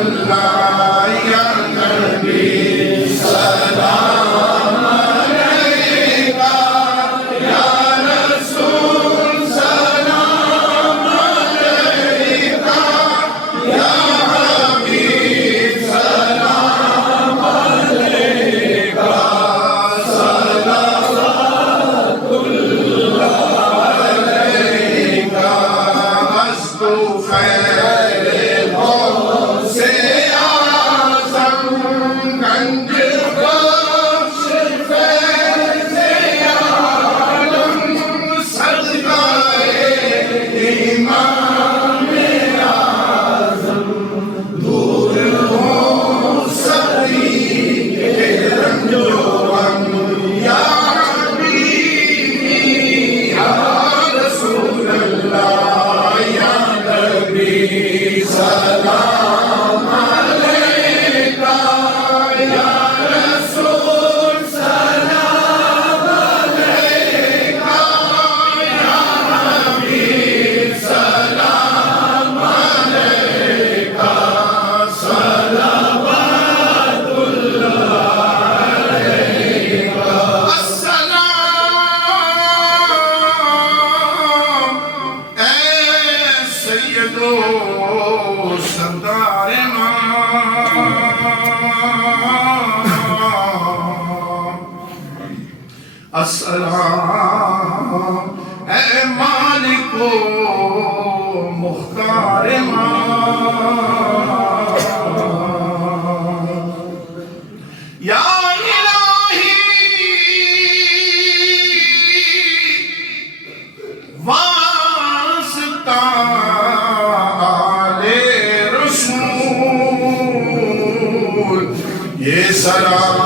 अल्लाह या नबी सलाम अलैका या रसूल सलाम अलैका या हबीब सलाम अलैका सलावतुल्लाह अलैका मस्तु खैर से आज़म गंज बख्श फैज़े आलम सदक़ाए इमाम आज़म दूर हो सभी के रंजो गम या हबीबी या रसूल अल्लाह या नबी सलाम अलैका या रसूल सलाम अलैका या हबीब सलाम अलैका सलावतुल्लाह अलैका अस्सलाम ऐ सैयदो सरदार अस्सलाम ऐ मालिको मुख्तार या इलाही वास्ता आले रसूल ये सलाम